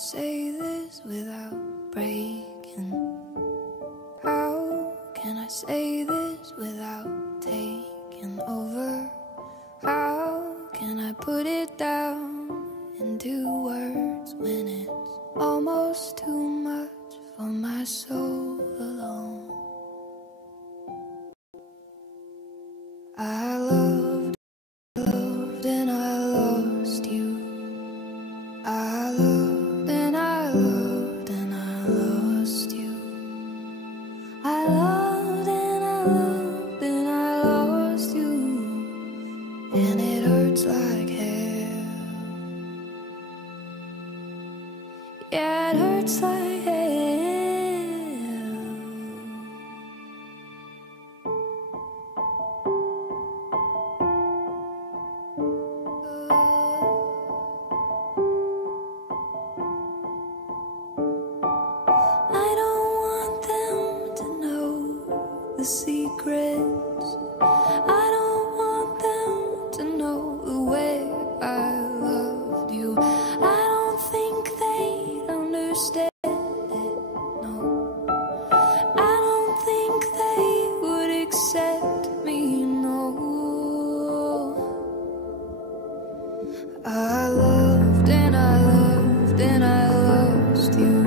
say this without breaking? How can I say this without taking over? How can I put it down into words when it's almost too much for my soul alone? I loved and I lost you. I loved and I loved and I lost you. I loved and I loved and I lost you. And it hurts like hell. Yeah, it hurts like hell. I don't want them to know the secrets. I don't want them to know the way I loved you. I don't think they'd understand it, no. I don't think they would accept me, no. I loved and I loved and I lost you.